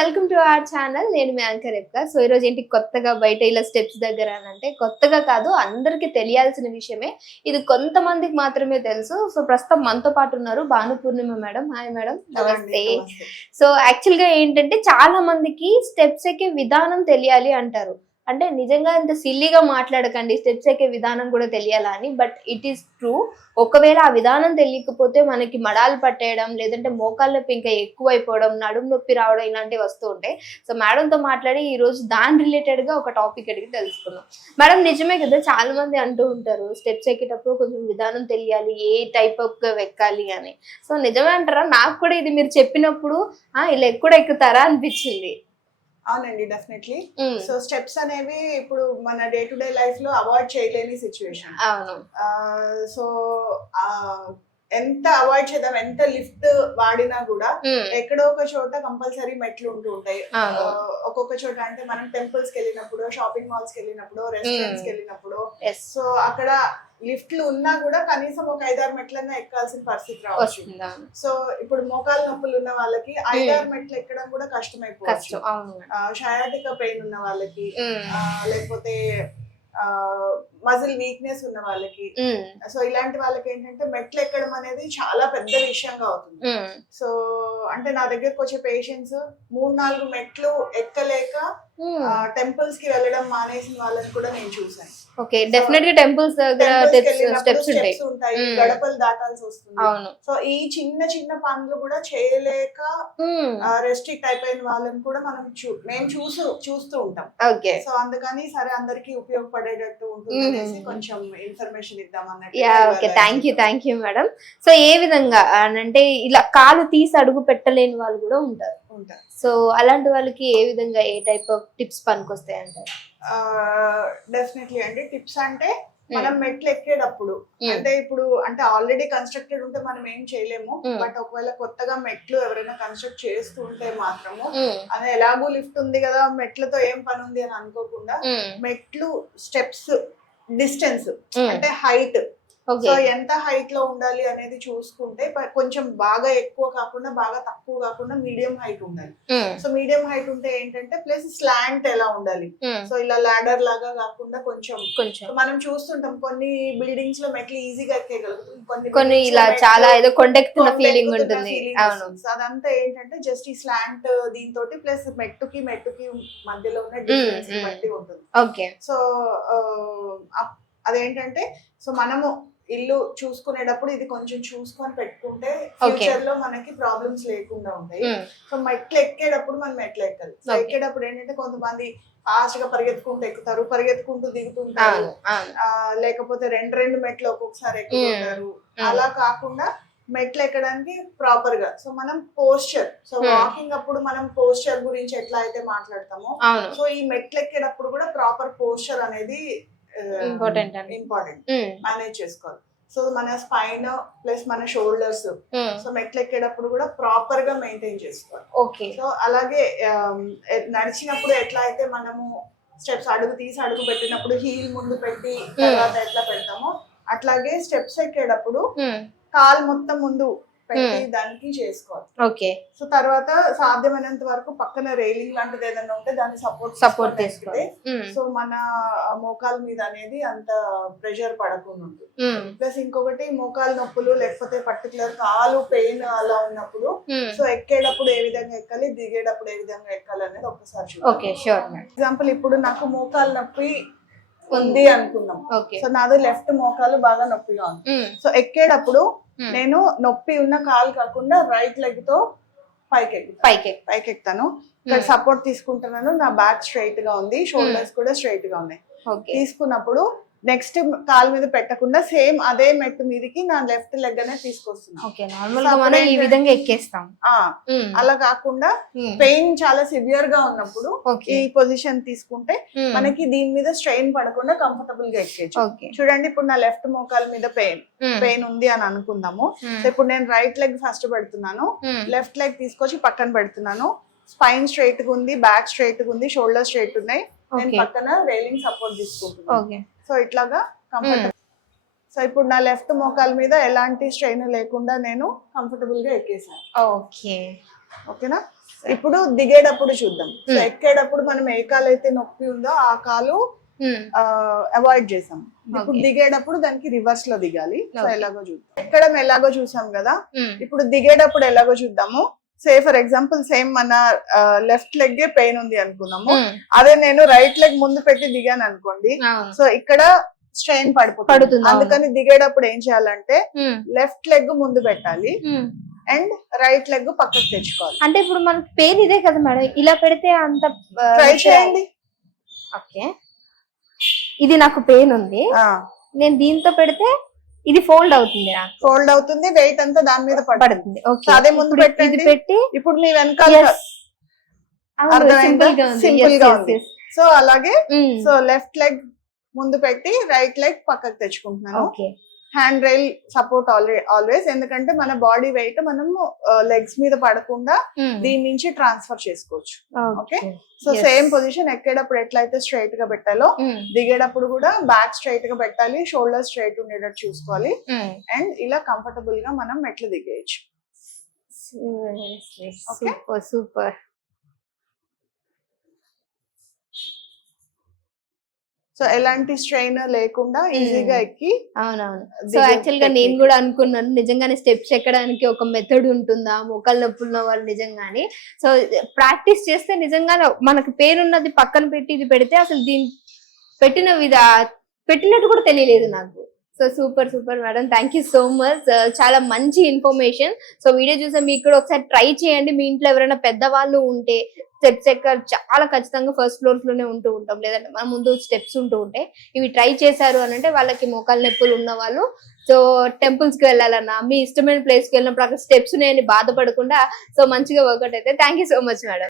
Welcome to our channel. నేను మీ anchor రేఖ. So ఈరోజు ఏంటి కొత్తగా బయట ఇలా స్టెప్స్ దగ్గర అని అంటే కొత్తగా కాదు, అందరికి తెలియాల్సిన విషయమే. ఇది కొంతమందికి మాత్రమే తెలుసు. సో ప్రస్తుతం మనతో పాటు ఉన్నారు భాను పూర్ణిమ మేడం. హాయ్ మేడం, నమస్తే. సో యాక్చువల్ గా ఏంటంటే చాలా మందికి స్టెప్స్ ఎక్కే విధానం తెలియాలి అంటారు. అంటే నిజంగా ఇంత సిల్లీగా మాట్లాడకండి, స్టెప్స్ ఎక్కే విధానం కూడా తెలియాలా అని. But it is true. ఒకవేళ ఆ విధానం తెలియకపోతే మనకి మడాలు పట్టేయడం, లేదంటే మోకాళ్ళ నొప్పి ఇంకా ఎక్కువైపోవడం, నడుము నొప్పి రావడం ఇలాంటివి వస్తూ ఉంటాయి. సో మేడంతో మాట్లాడి ఈ రోజు దాని రిలేటెడ్ గా ఒక టాపిక్ అడిగి తెలుసుకున్నాం. మేడం నిజమే కదా, చాలా మంది అంటూ ఉంటారు స్టెప్స్ ఎక్కేటప్పుడు కొంచెం విధానం తెలియాలి, ఏ టైప్ ఆఫ్ ఎక్కాలి అని. సో నిజమే అంటారా? నాకు కూడా ఇది మీరు చెప్పినప్పుడు ఇలా ఎక్కువ ఎక్కుతారా అనిపించింది. అవునండి, డెఫినెట్లీ. సో స్టెప్స్ అనేవి ఇప్పుడు మన డే టు డే లైఫ్ లో అవాయిడ్ చేయలేని సిచ్యువేషన్. సో ఎంత అవాయిడ్ చేద్దాం, ఎంత లిఫ్ట్ వాడినా కూడా ఎక్కడో ఒక చోట కంపల్సరీ మెట్లు ఉంటూ ఉంటాయి. ఒక్కొక్క చోట అంటే మనం టెంపుల్స్ కి వెళ్ళినప్పుడు, షాపింగ్ మాల్స్ కి వెళ్ళినప్పుడు, రెస్టారెంట్స్ కి వెళ్ళినప్పుడు, సో అక్కడ లిఫ్ట్లు ఉన్నా కూడా కనీసం ఒక 5-6 మెట్లన్నా ఎక్కాల్సిన పరిస్థితి రావచ్చు. సో ఇప్పుడు మోకాలు నొప్పులు ఉన్న వాళ్ళకి 5-6 మెట్లు ఎక్కడం కూడా కష్టమైపోవచ్చు. షయాటికా పెయిన్ ఉన్న వాళ్ళకి, లేకపోతే మజిల్ వీక్నెస్ ఉన్న వాళ్ళకి, సో ఇలాంటి వాళ్ళకి ఏంటంటే మెట్లు ఎక్కడం అనేది చాలా పెద్ద విషయంగా అవుతుంది. సో అంటే నా దగ్గరకు వచ్చే పేషెంట్స్ 3-4 మెట్లు ఎక్కలేక టెంపుల్స్ కి వెళ్ళడం మానేసిన వాళ్ళని కూడా నేను చూసాను. ఓకే, డెఫినెట్ గా టెంపుల్స్ దగ్గర స్టెప్స్ ఉంటాయి, గడపలు దాటాల్సి వస్తుంది. సో ఈ చిన్న చిన్న పనులు కూడా చేయలేక రెస్ట్రిక్ట్ అయిపోయిన వాళ్ళని కూడా మేము చూస్తూ ఉంటాం. సో అందుకని సరే అందరికి ఉపయోగపడేటట్టు ఉంటుంది అనేసి కొంచెం ఇన్ఫర్మేషన్ ఇద్దాం అన్నట్టు. Thank you madam. సో ఏ విధంగా అంటే ఇలా కాలు తీసి అడుగు పెట్టలేని వాళ్ళు కూడా ఉంటారు. సో అలాంటి వాళ్ళకి ఏ విధంగా ఏ టైప్ ఆఫ్ టిప్స్ పనికొస్తాయి అంటారు? డెఫినెట్లీ అండి, టిప్స్ అంటే మనం మెట్లు ఎక్కేటప్పుడు అంటే ఇప్పుడు అంటే ఆల్రెడీ కన్స్ట్రక్టెడ్ ఉంటే మనం ఏం చేయలేము. బట్ ఒకవేళ కొత్తగా మెట్లు ఎవరైనా కన్స్ట్రక్ట్ చేస్తూ ఉంటే మాత్రము అది ఎలాగో లిఫ్ట్ ఉంది కదా, మెట్లతో ఏం పని ఉంది అని అనుకోకుండా మెట్లు స్టెప్స్ డిస్టెన్స్ అంటే హైట్, సో ఎంత హైట్ లో ఉండాలి అనేది చూసుకుంటే కొంచెం బాగా ఎక్కువ కాకుండా బాగా తక్కువ కాకుండా మీడియం హైట్ ఉండాలి. సో మీడియం హైట్ ఉంటే ఏంటంటే ప్లస్ స్లాంట్ ఎలా ఉండాలి, సో ఇలా లాడర్ లాగా కాకుండా కొంచెం మనం చూస్తుంటాం కొన్ని బిల్డింగ్స్ లో మెట్లు ఈజీగా ఎక్కేయగలుగుతాం, కొన్ని ఇలా చాలా ఏదో కొండెక్కుతున్న ఫీలింగ్ ఉంటుంది. సో అదంతా ఏంటంటే జస్ట్ ఈ స్లాంట్ దీంతో ప్లస్ మెట్టుకి మధ్యలో ఉన్న డిఫరెన్స్ బట్టి ఉంటుంది. సో అదేంటంటే సో మనము ఇల్లు చూసుకునేటప్పుడు ఇది కొంచెం చూసుకొని పెట్టుకుంటే ఫ్యూచర్ లో మనకి ప్రాబ్లమ్స్ లేకుండా ఉంటాయి. సో మెట్లు ఎక్కేటప్పుడు మనం మెట్లు ఎక్కాలి. ఎక్కేటప్పుడు ఏంటంటే కొంతమంది ఫాస్ట్ గా పరిగెత్తుకుంటూ ఎక్కుతారు, పరిగెత్తుకుంటూ దిగుతుంటారు, లేకపోతే రెండు మెట్లు ఒక్కొక్కసారి ఎక్కుతుంటారు. అలా కాకుండా మెట్లు ఎక్కడానికి ప్రాపర్ గా సో మనం పోస్చర్, సో వాకింగ్ అప్పుడు మనం పోస్చర్ గురించి ఎట్లా అయితే మాట్లాడతామో, సో ఈ మెట్లు ఎక్కేటప్పుడు కూడా ప్రాపర్ పోస్చర్ అనేది ఇంపార్టెంట్ మేనేజ్ చేసుకోవాలి. సో మన స్పైన్ ప్లస్ మన షోల్డర్స్ సో మెట్లు ఎక్కేటప్పుడు కూడా ప్రాపర్ గా మెయింటైన్ చేసుకోవాలి. సో అలాగే నడిచినప్పుడు ఎట్లా అయితే మనము స్టెప్స్ అడుగు పెట్టినప్పుడు హీల్ ముందు పెట్టి తర్వాత ఎట్లా పెడతామో అట్లాగే స్టెప్స్ ఎక్కేటప్పుడు కాలు మొత్తం ముందు పెట్టి దానికి చేసుకోవాలి. సో తర్వాత సాధ్యమైనంత వరకు పక్కన రైలింగ్ లాంటిది ఏదైనా ఉంటే దాన్ని సపోర్ట్ తీసుకుంటే సో మన మోకాల మీద అనేది అంత ప్రెషర్ పడకుండా ఉంటుంది. ప్లస్ ఇంకొకటి మోకాలు నొప్పులు లేకపోతే పర్టికులర్ కాలు పెయిన్ అలా ఉన్నప్పుడు సో ఎక్కేటప్పుడు ఏ విధంగా ఎక్కాలి, దిగేటప్పుడు ఏ విధంగా ఎక్కాలి అనేది ఒక్కసారి చూడాలి. ఎగ్జాంపుల్ ఇప్పుడు నాకు మోకాలు నొప్పి ఉంది అనుకున్నాం, సో నాది లెఫ్ట్ మోకాలు బాగా నొప్పిగా ఉంది. సో ఎక్కేటప్పుడు నేను నొప్పి ఉన్న కాలు కాకుండా రైట్ లెగ్ తో పైకి ఎక్కుతాను. ఇక్కడ సపోర్ట్ తీసుకుంటున్నాను, నా బ్యాక్ స్ట్రైట్ గా ఉంది, షోల్డర్స్ కూడా స్ట్రైట్ గా ఉన్నాయి. తీసుకున్నప్పుడు నెక్స్ట్ కాలు మీద పెట్టకుండా సేమ్ అదే మెట్టు మీదకి నా లెఫ్ట్ లెగ్ అనేది తీసుకొస్తున్నాను. ఈ విధంగా ఎక్కేస్తాం. అలా కాకుండా పెయిన్ చాలా సివియర్ గా ఉన్నప్పుడు ఈ పొజిషన్ తీసుకుంటే మనకి దీని మీద స్ట్రెయిన్ పడకుండా కంఫర్టబుల్ గా ఎక్కేచ్చు. చూడండి, ఇప్పుడు నా లెఫ్ట్ మోకాల మీద పెయిన్ ఉంది అని అనుకుందాము. ఇప్పుడు నేను రైట్ లెగ్ ఫస్ట్ పెడుతున్నాను, లెఫ్ట్ లెగ్ తీసుకొచ్చి పక్కన పెడుతున్నాను. స్పైన్ స్ట్రైట్ గా ఉంది, బ్యాక్ స్ట్రైట్ గా ఉంది, షోల్డర్ స్ట్రైట్ ఉన్నాయి. నేను పక్కన రైలింగ్ సపోర్ట్ తీసుకుంటున్నాను. సో ఇట్లాగా కంఫర్టబుల్. సో ఇప్పుడు నా లెఫ్ట్ మోకాల మీద ఎలాంటి స్ట్రెయిన్ లేకుండా నేను కంఫర్టబుల్ గా ఎక్కేసాను. ఓకేనా. ఇప్పుడు దిగేటప్పుడు చూద్దాం. సో ఎక్కేటప్పుడు మనం ఏ కాలు అయితే నొప్పి ఉందో ఆ కాలు అవాయిడ్ చేసాం. ఇప్పుడు దిగేటప్పుడు దానికి రివర్స్ లో దిగాలి. సో ఎలాగో చూద్దాం. ఎక్కడం ఎలాగో చూసాం కదా, ఇప్పుడు దిగేటప్పుడు ఎలాగో చూద్దాము. సే ఫర్ ఎగ్జాంపుల్ సేమ్ మన లెఫ్ట్ లెగ్ పెయిన్ ఉంది అనుకున్నాము, అదే నేను రైట్ లెగ్ ముందు పెట్టి దిగాను అనుకోండి, సో ఇక్కడ స్ట్రెయిన్ పడిపోతుంది. అందుకని దిగేటప్పుడు ఏం చేయాలంటే లెఫ్ట్ లెగ్ ముందు పెట్టాలి అండ్ రైట్ లెగ్ పక్కకు తెచ్చుకోవాలి. అంటే ఇప్పుడు మనకి పెయిన్ ఇదే కదా మేడం, ఇలా పెడితే అంత ట్రై చేయండి. ఓకే, ఇది నాకు పెయిన్ ఉంది, నేను దీంతో పెడితే ఇది ఫోల్డ్ అవుతుంది, ఫోల్డ్ అవుతుంది, వెయిట్ అంతా దాని మీద పడుతుంది. అదే ముందు పెట్టండి. పెట్టి ఇప్పుడు మీ వెనకాల సింపుల్ గా ఉంది. సో అలాగే సో లెఫ్ట్ లెగ్ ముందు పెట్టి రైట్ లెగ్ పక్కకు తెచ్చుకుంటున్నాను. హ్యాండ్ రైల్ సపోర్ట్ ఆల్వేస్, ఎందుకంటే మన బాడీ వెయిట్ మనం లెగ్స్ మీద పడకుండా దీని నుంచి ట్రాన్స్ఫర్ చేసుకోవచ్చు. ఓకే, సో సేమ్ పొజిషన్ ఎక్కేటప్పుడు ఎట్లయితే స్ట్రైట్ గా పెట్టాలో దిగేటప్పుడు కూడా బ్యాక్ స్ట్రైట్ గా పెట్టాలి, షోల్డర్ స్ట్రైట్ ఉండేటట్టు చూసుకోవాలి అండ్ ఇలా కంఫర్టబుల్ గా మనం మెట్లు దిగేయచ్చు. సూపర్. సో ఎలాంటి స్ట్రెయిన్ లేకుండా ఈజీగా ఎక్కి. అవునవును. సో యాక్చువల్ గా నేను కూడా అనుకున్నాను నిజంగానే స్టెప్స్ ఎక్కడానికి ఒక మెథడ్ ఉంటుందా, మోకాళ్ళ నొప్పులు ఉన్న వాళ్ళు నిజంగానే. సో ప్రాక్టీస్ చేస్తే నిజంగానే మనకు పెయిన్ ఉన్నది పక్కన పెట్టి ఇది పెడితే అసలు దీని పెట్టినట్టు కూడా తెలియలేదు నాకు. So super madam, thank you so much. చాలా మంచి ఇన్ఫర్మేషన్. సో వీడియో చూసే మీకు కూడా ఒకసారి ట్రై చేయండి. మీ ఇంట్లో ఎవరైనా పెద్దవాళ్ళు ఉంటే స్టెప్స్ చాలా ఖచ్చితంగా ఫస్ట్ ఫ్లోర్స్ లోనే ఉంటూ ఉంటాం, లేదంటే మన ముందు స్టెప్స్ ఉంటూ ఉంటాయి. ఇవి ట్రై చేశారు అని అంటే వాళ్ళకి మోకాళ్ళ నొప్పులు ఉన్న వాళ్ళు సో టెంపుల్స్ కి వెళ్ళాలన్నా, మీ ఇష్టమైన ప్లేస్ కి వెళ్ళినప్పుడు అక్కడ స్టెప్స్ ఉన్నాయని బాధపడకుండా సో మంచిగా వర్కౌట్ అయితే. Thank you so much madam.